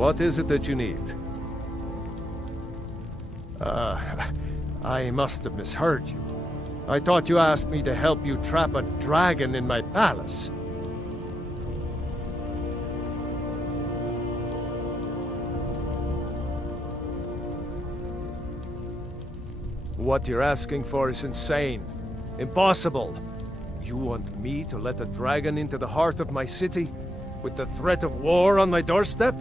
What is it that you need? I must have misheard you. I thought you asked me to help you trap a dragon in my palace. What you're asking for is insane. Impossible. You want me to let a dragon into the heart of my city, with the threat of war on my doorstep?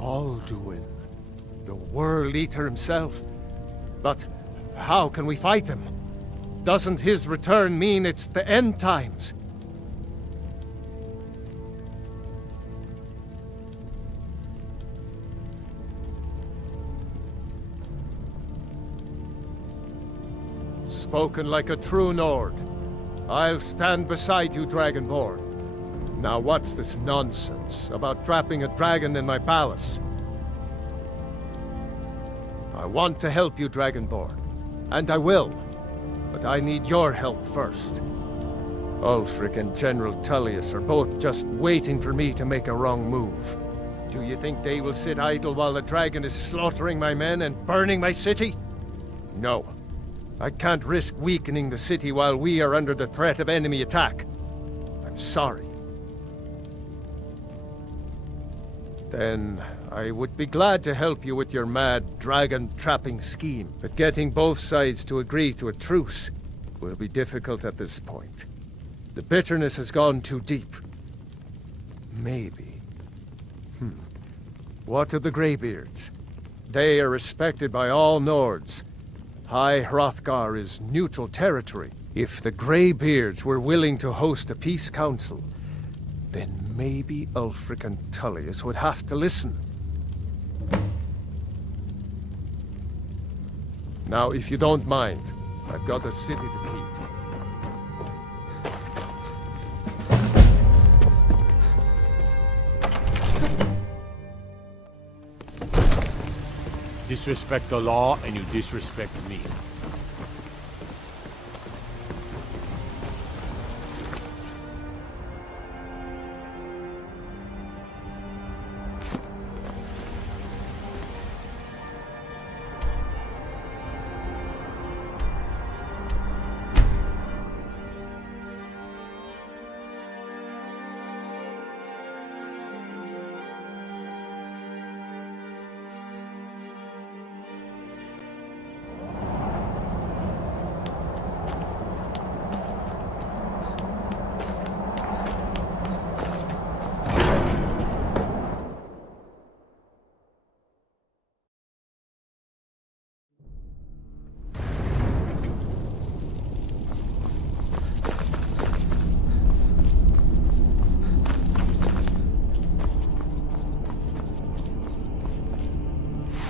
Alduin, the World Eater himself. But how can we fight him? Doesn't his return mean it's the end times? Spoken like a true Nord. I'll stand beside you, Dragonborn. Now what's this nonsense about trapping a dragon in my palace? I want to help you, Dragonborn. And I will. But I need your help first. Ulfric and General Tullius are both just waiting for me to make a wrong move. Do you think they will sit idle while the dragon is slaughtering my men and burning my city? No. I can't risk weakening the city while we are under the threat of enemy attack. I'm sorry. Then I would be glad to help you with your mad dragon-trapping scheme, but getting both sides to agree to a truce will be difficult at this point. The bitterness has gone too deep. Maybe. What of the Greybeards? They are respected by all Nords. High Hrothgar is neutral territory. If the Greybeards were willing to host a peace council, then maybe Ulfric and Tullius would have to listen. Now, if you don't mind, I've got a city to keep. Disrespect the law, and you disrespect me.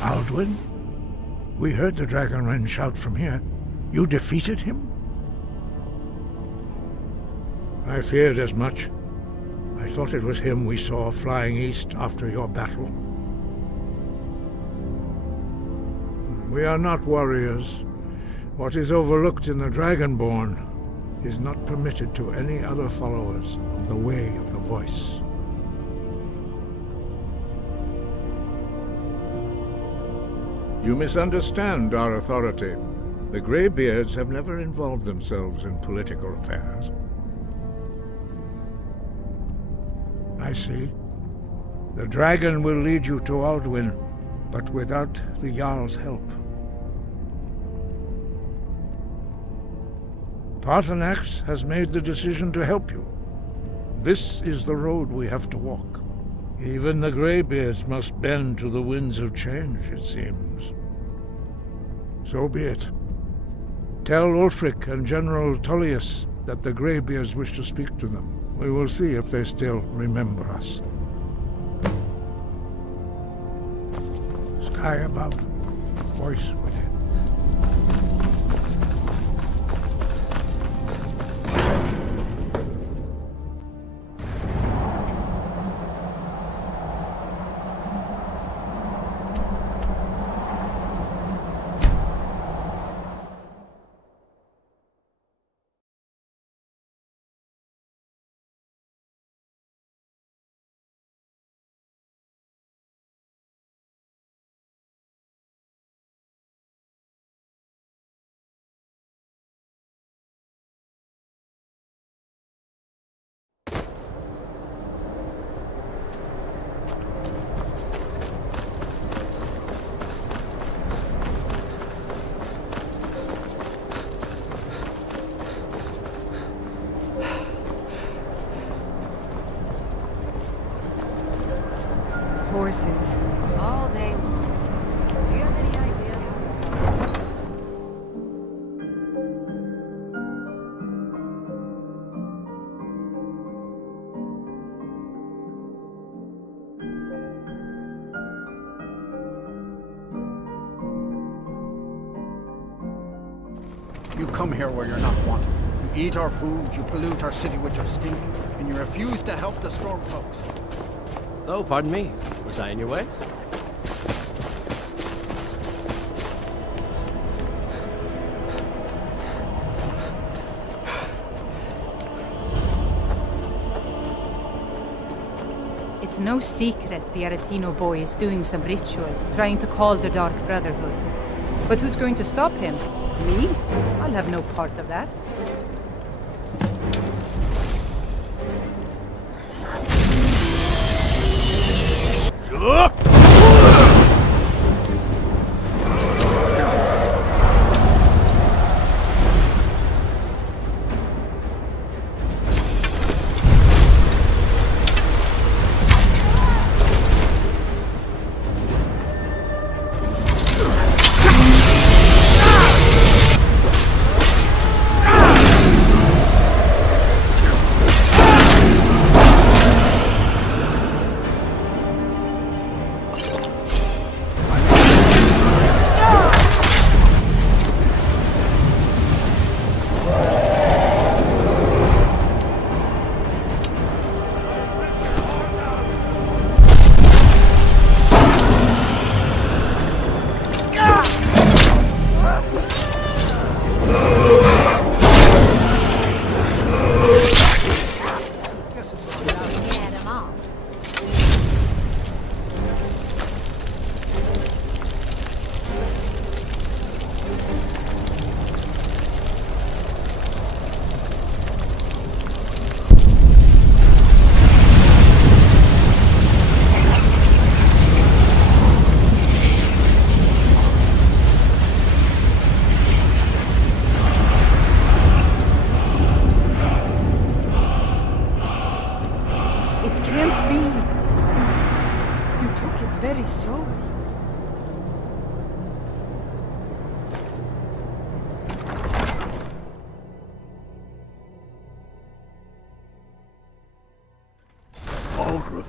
Alduin? We heard the Dragonren shout from here. You defeated him? I feared as much. I thought it was him we saw flying east after your battle. We are not warriors. What is overlooked in the Dragonborn is not permitted to any other followers of the Way of the Voice. You misunderstand our authority. The Greybeards have never involved themselves in political affairs. I see. The dragon will lead you to Alduin, but without the Jarl's help. Paarthurnax has made the decision to help you. This is the road we have to walk. Even the Greybeards must bend to the winds of change, it seems. So be it. Tell Ulfric and General Tullius that the Greybeards wish to speak to them. We will see if they still remember us. Sky above, voice within. horses all day long. Do you have any idea how... You come here where you're not wanted. You eat our food, you pollute our city with your stink, and you refuse to help the Stormcloaks. Oh, pardon me. Was I in your way? It's no secret the Aretino boy is doing some ritual, trying to call the Dark Brotherhood. But who's going to stop him? Me? I'll have no part of that.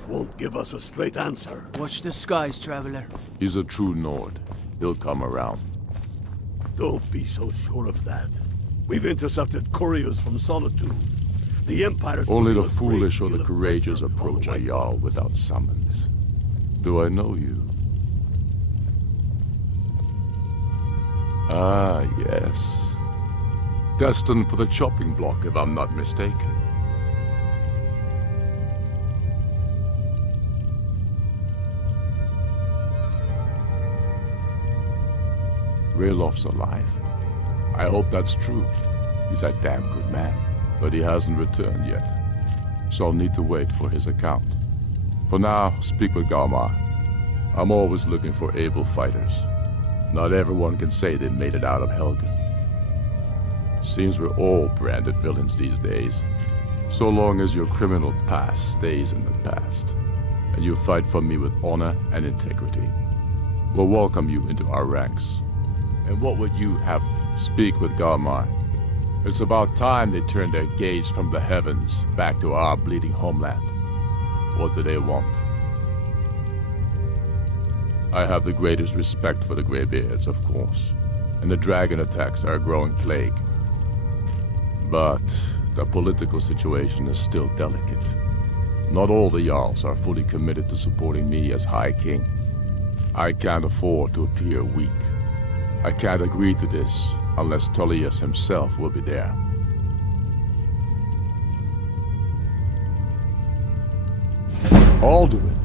Won't give us a straight answer. Watch the skies, traveler. He's a true Nord. He'll come around. Don't be so sure of that. We've intercepted couriers from Solitude. The Empire... Only the foolish or the courageous approach a Jarl without summons. Do I know you? Ah, yes. Destined for the chopping block, if I'm not mistaken. Railof's alive. I hope that's true. He's a damn good man, but he hasn't returned yet. So I'll need to wait for his account. For now, speak with Galmar. I'm always looking for able fighters. Not everyone can say they made it out of Helgen. Seems we're all branded villains these days. So long as your criminal past stays in the past, and you fight for me with honor and integrity, we'll welcome you into our ranks. And what would you have? Speak with Galmar. It's about time they turned their gaze from the heavens back to our bleeding homeland. What do they want? I have the greatest respect for the Greybeards, of course, and the dragon attacks are a growing plague. But the political situation is still delicate. Not all the Jarls are fully committed to supporting me as High King. I can't afford to appear weak. I can't agree to this unless Tullius himself will be there. Alduin,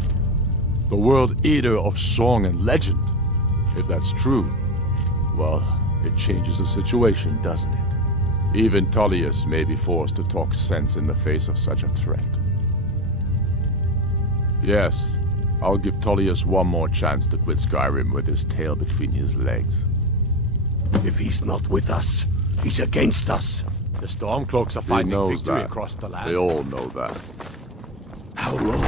the World Eater of song and legend. If that's true, well, it changes the situation, doesn't it? Even Tullius may be forced to talk sense in the face of such a threat. Yes, I'll give Tullius one more chance to quit Skyrim with his tail between his legs. If he's not with us, he's against us. The Stormcloaks are finding victory across the land. They all know that. How long?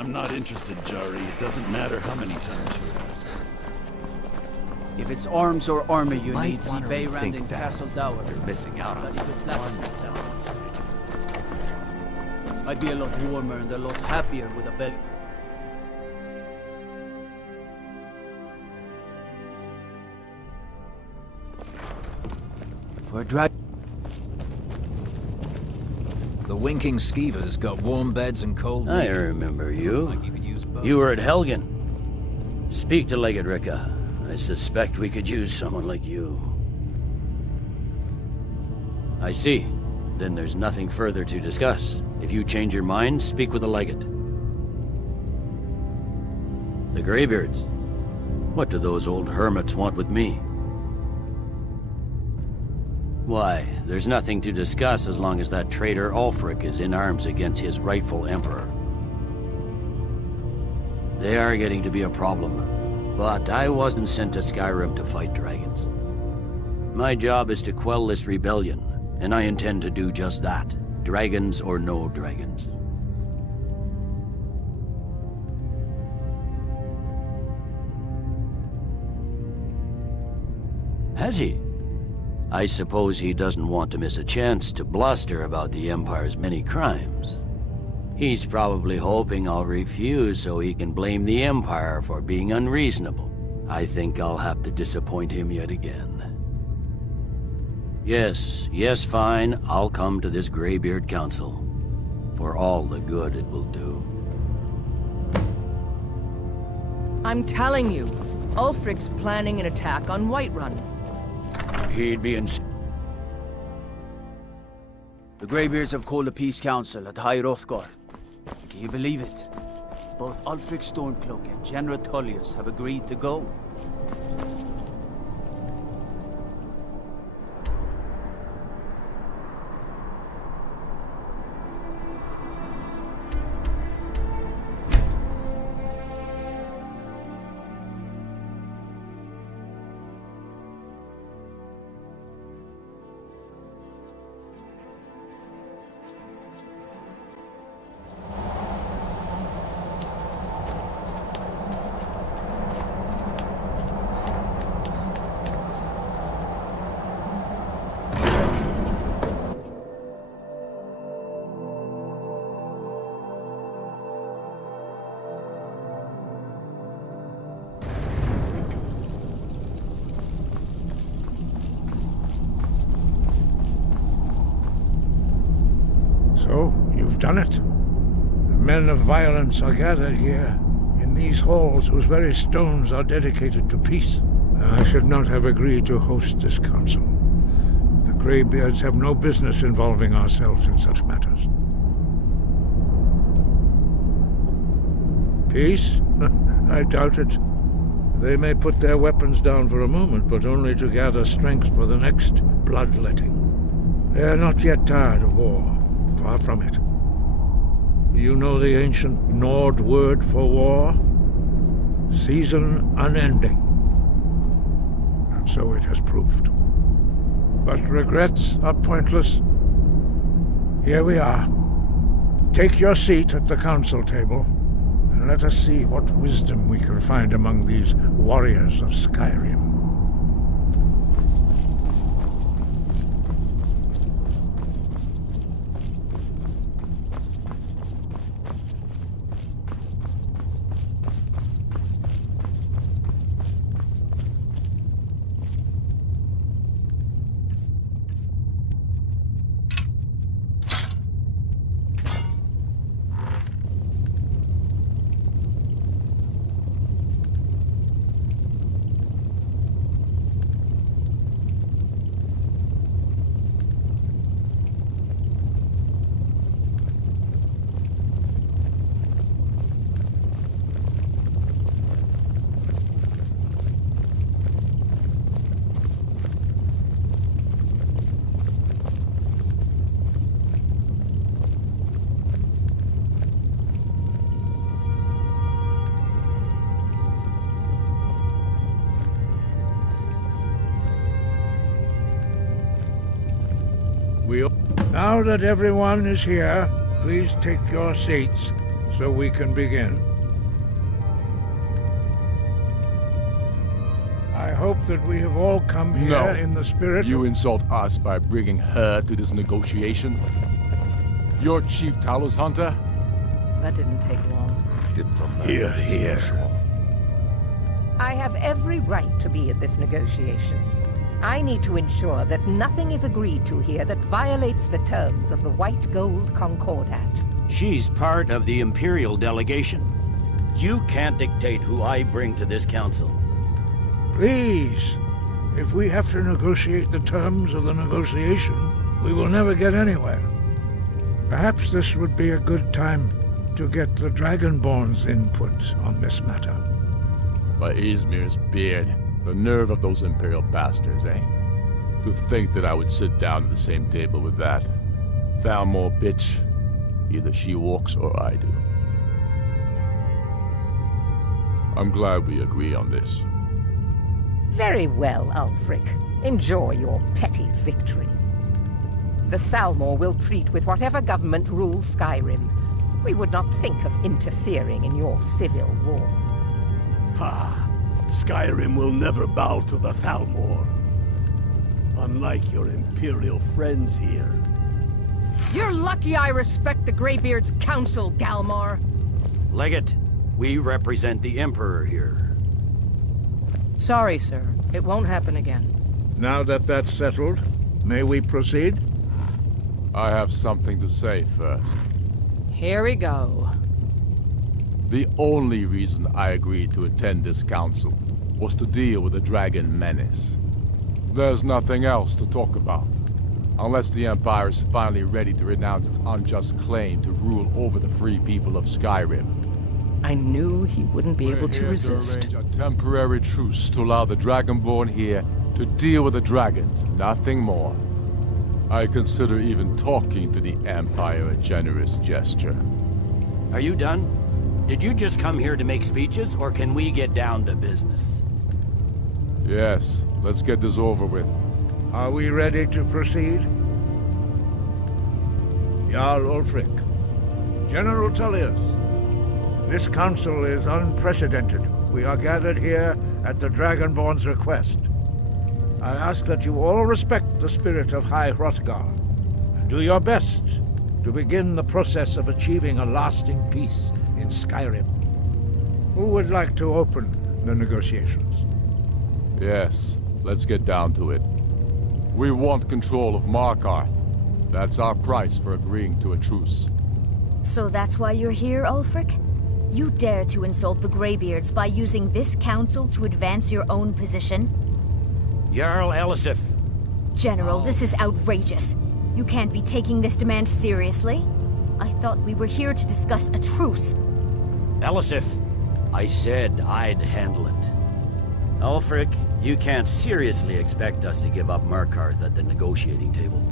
I'm not interested, Jari. It doesn't matter how many times you ask. If it's arms or armor you Might need, see wanna Beyrand in rethink that. Castle Dower. You're missing out on That's the blacksmith down. I'd be a lot warmer and a lot happier with a belt. For a drag. The winking skeevers got warm beds and cold I meat. remember you. Like you could use both. You were at Helgen. Speak to Legate Ricka. I suspect we could use someone like you. I see. Then there's nothing further to discuss. If you change your mind, speak with the Legate. The Greybeards. What do those old hermits want with me? Why, there's nothing to discuss as long as that traitor Ulfric is in arms against his rightful emperor. They are getting to be a problem, but I wasn't sent to Skyrim to fight dragons. My job is to quell this rebellion, and I intend to do just that, dragons or no dragons. Has he? I suppose he doesn't want to miss a chance to bluster about the Empire's many crimes. He's probably hoping I'll refuse so he can blame the Empire for being unreasonable. I think I'll have to disappoint him yet again. Yes, fine, I'll come to this Greybeard Council. For all the good it will do. I'm telling you, Ulfric's planning an attack on Whiterun. He'd be in... The Greybeards have called a peace council at High Hrothgar. Can you believe it? Both Ulfric Stormcloak and General Tullius have agreed to go. So, you've done it. The men of violence are gathered here, in these halls whose very stones are dedicated to peace. I should not have agreed to host this council. The Greybeards have no business involving ourselves in such matters. Peace? I doubt it. They may put their weapons down for a moment, but only to gather strength for the next bloodletting. They are not yet tired of war. Far from it. You know the ancient Nord word for war? Season unending. And so it has proved. But regrets are pointless. Here we are. Take your seat at the council table, and let us see what wisdom we can find among these warriors of Skyrim. Now that everyone is here, please take your seats so we can begin. I hope that we have all come here in the spirit You insult us by bringing her to this negotiation? You're Chief Talos Hunter? That didn't take long. Here, here. I have every right to be at this negotiation. I need to ensure that nothing is agreed to here that violates the terms of the White Gold Concordat. She's part of the Imperial delegation. You can't dictate who I bring to this council. Please, if we have to negotiate the terms of the negotiation, we will never get anywhere. Perhaps this would be a good time to get the Dragonborn's input on this matter. By Izmir's beard, the nerve of those Imperial bastards, eh? To think that I would sit down at the same table with that. Thalmor bitch. Either she walks or I do. I'm glad we agree on this. Very well, Ulfric. Enjoy your petty victory. The Thalmor will treat with whatever government rules Skyrim. We would not think of interfering in your civil war. Ha! Skyrim will never bow to the Thalmor. Unlike your Imperial friends here. You're lucky I respect the Greybeard's counsel, Galmar. Legate, we represent the Emperor here. Sorry, sir. It won't happen again. Now that that's settled, may we proceed? I have something to say first. Here we go. The only reason I agreed to attend this council was to deal with the dragon menace. There's nothing else to talk about. Unless the Empire is finally ready to renounce its unjust claim to rule over the free people of Skyrim. I knew he wouldn't be able to resist. To arrange a temporary truce to allow the Dragonborn here to deal with the dragons, nothing more. I consider even talking to the Empire a generous gesture. Are you done? Did you just come here to make speeches, or can we get down to business? Yes, let's get this over with. Are we ready to proceed? Jarl Ulfric, General Tullius, this council is unprecedented. We are gathered here at the Dragonborn's request. I ask that you all respect the spirit of High Hrothgar, and do your best to begin the process of achieving a lasting peace in Skyrim. Who would like to open the negotiations? Yes, let's get down to it. We want control of Markarth. That's our price for agreeing to a truce. So that's why you're here, Ulfric? You dare to insult the Greybeards by using this council to advance your own position? Jarl Elisif. General, this is outrageous. You can't be taking this demand seriously. I thought we were here to discuss a truce. Elisif, I said I'd handle it. Ulfric, you can't seriously expect us to give up Markarth at the negotiating table.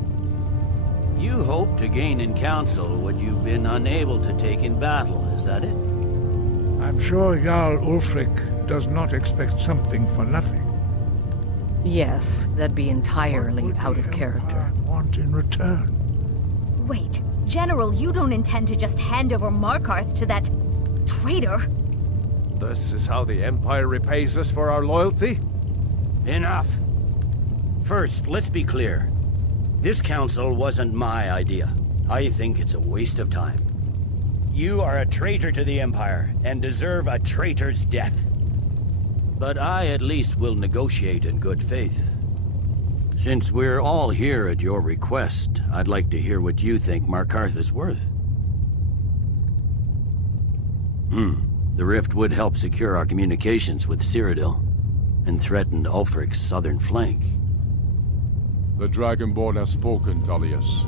You hope to gain in council what you've been unable to take in battle, is that it? I'm sure Jarl Ulfric does not expect something for nothing. Yes, that'd be entirely out of character. Want in return? Wait, General, you don't intend to just hand over Markarth to that traitor? This is how the Empire repays us for our loyalty? Enough. First, let's be clear. This council wasn't my idea. I think it's a waste of time. You are a traitor to the Empire, and deserve a traitor's death. But I at least will negotiate in good faith. Since we're all here at your request, I'd like to hear what you think Markarth is worth. The rift would help secure our communications with Cyrodiil, and threatened Ulfric's southern flank. The Dragonborn has spoken, Tullius.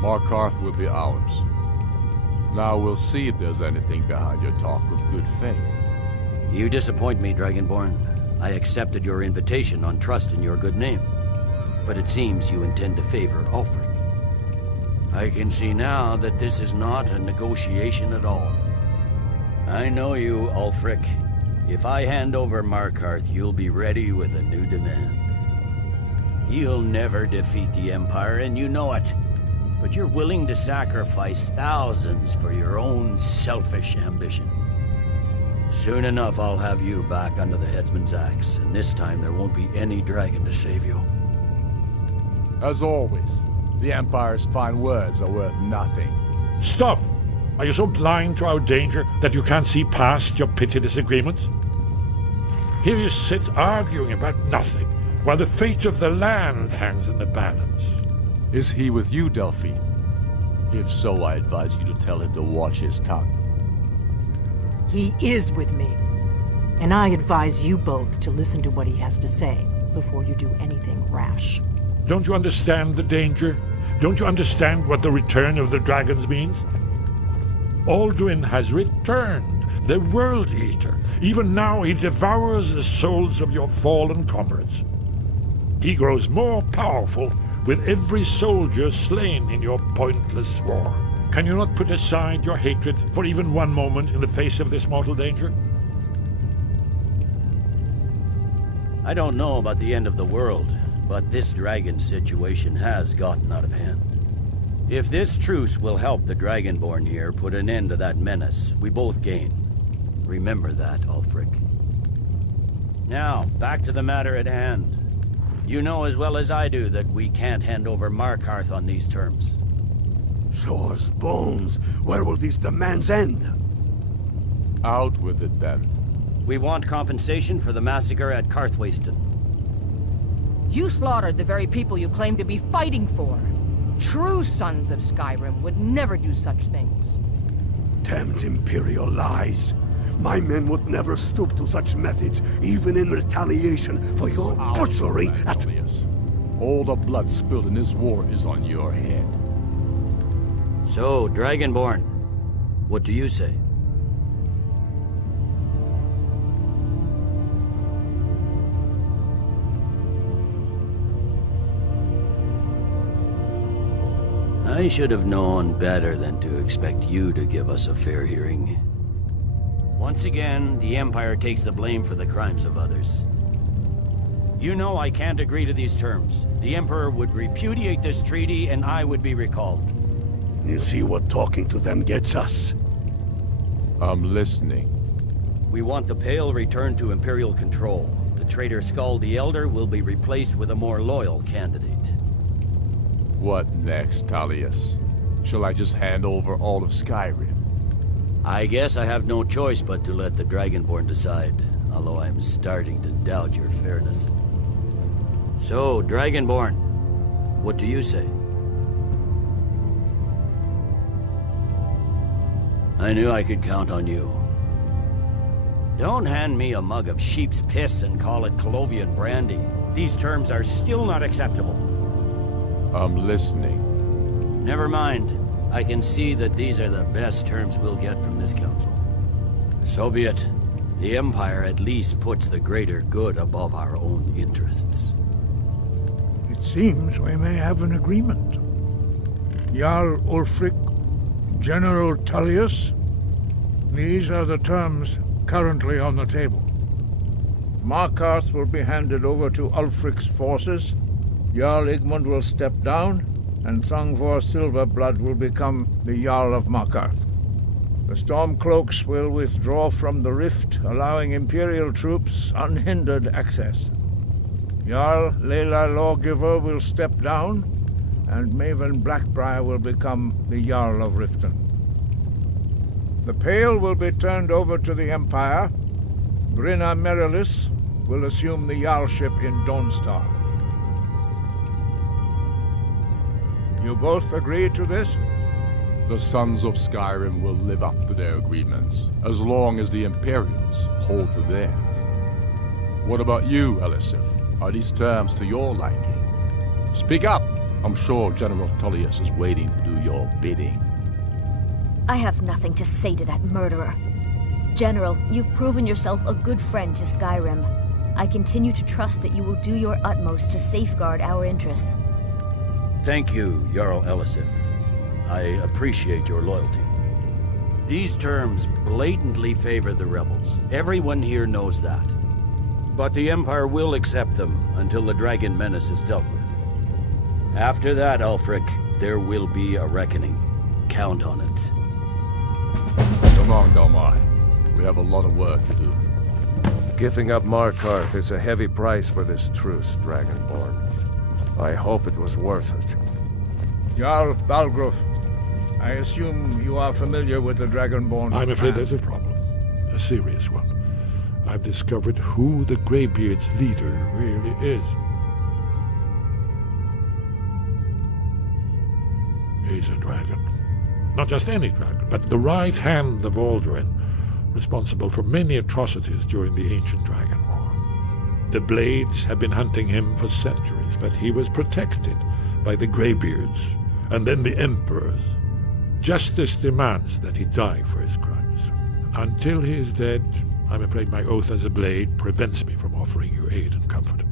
Markarth will be ours. Now we'll see if there's anything behind your talk of good faith. You disappoint me, Dragonborn. I accepted your invitation on trust in your good name. But it seems you intend to favor Ulfric. I can see now that this is not a negotiation at all. I know you, Ulfric. If I hand over Markarth, you'll be ready with a new demand. You'll never defeat the Empire, and you know it. But you're willing to sacrifice thousands for your own selfish ambition. Soon enough, I'll have you back under the headsman's axe, and this time there won't be any dragon to save you. As always, the Empire's fine words are worth nothing. Stop! Are you so blind to our danger that you can't see past your petty disagreements? Here you sit arguing about nothing, while the fate of the land hangs in the balance. Is he with you, Delphine? If so, I advise you to tell him to watch his tongue. He is with me. And I advise you both to listen to what he has to say before you do anything rash. Don't you understand the danger? Don't you understand what the return of the dragons means? Alduin has returned, the World Eater. Even now he devours the souls of your fallen comrades. He grows more powerful with every soldier slain in your pointless war. Can you not put aside your hatred for even one moment in the face of this mortal danger? I don't know about the end of the world, but this dragon situation has gotten out of hand. If this truce will help the Dragonborn here put an end to that menace, we both gain. Remember that, Ulfric. Now, back to the matter at hand. You know as well as I do that we can't hand over Markarth on these terms. Shore's bones. Where will these demands end? Out with it, then. We want compensation for the massacre at Karthwasten. You slaughtered the very people you claim to be fighting for. True sons of Skyrim would never do such things. Damned Imperial lies. My men would never stoop to such methods, even in retaliation for your butchery at... Tullius. All the blood spilled in this war is on your head. So, Dragonborn, what do you say? I should have known better than to expect you to give us a fair hearing. Once again, the Empire takes the blame for the crimes of others. You know I can't agree to these terms. The Emperor would repudiate this treaty and I would be recalled. You see what talking to them gets us? I'm listening. We want the Pale returned to Imperial control. The traitor Skull the Elder will be replaced with a more loyal candidate. What next, Tullius? Shall I just hand over all of Skyrim? I guess I have no choice but to let the Dragonborn decide, although I'm starting to doubt your fairness. So, Dragonborn, what do you say? I knew I could count on you. Don't hand me a mug of sheep's piss and call it Colovian brandy. These terms are still not acceptable. I'm listening. Never mind. I can see that these are the best terms we'll get from this council. So be it. The Empire at least puts the greater good above our own interests. It seems we may have an agreement. Jarl Ulfric, General Tullius, these are the terms currently on the table. Markarth will be handed over to Ulfric's forces. Jarl Igmund will step down, and Thongvor Silverblood will become the Jarl of Markarth. The Stormcloaks will withdraw from the rift, allowing Imperial troops unhindered access. Jarl Leila Lawgiver will step down, and Maven Blackbriar will become the Jarl of Riften. The Pale will be turned over to the Empire. Brinna Merilis will assume the Jarlship in Dawnstar. You both agree to this? The Sons of Skyrim will live up to their agreements, as long as the Imperials hold to theirs. What about you, Elisif? Are these terms to your liking? Speak up! I'm sure General Tullius is waiting to do your bidding. I have nothing to say to that murderer. General, you've proven yourself a good friend to Skyrim. I continue to trust that you will do your utmost to safeguard our interests. Thank you, Jarl Elisif. I appreciate your loyalty. These terms blatantly favor the rebels. Everyone here knows that. But the Empire will accept them until the dragon menace is dealt with. After that, Ulfric, there will be a reckoning. Count on it. Come on, Dalmar. We have a lot of work to do. Giving up Markarth is a heavy price for this truce, Dragonborn. I hope it was worth it. Jarl Balgruuf, I assume you are familiar with the Dragonborn. I'm afraid there's a problem. A serious one. I've discovered who the Greybeard's leader really is. He's a dragon. Not just any dragon, but the right hand of Alduin, responsible for many atrocities during the Ancient Dragon War. The Blades had been hunting him for centuries, but he was protected by the Greybeards, and then the Emperors. Justice demands that he die for his crimes. Until he is dead, I'm afraid my oath as a Blade prevents me from offering you aid and comfort.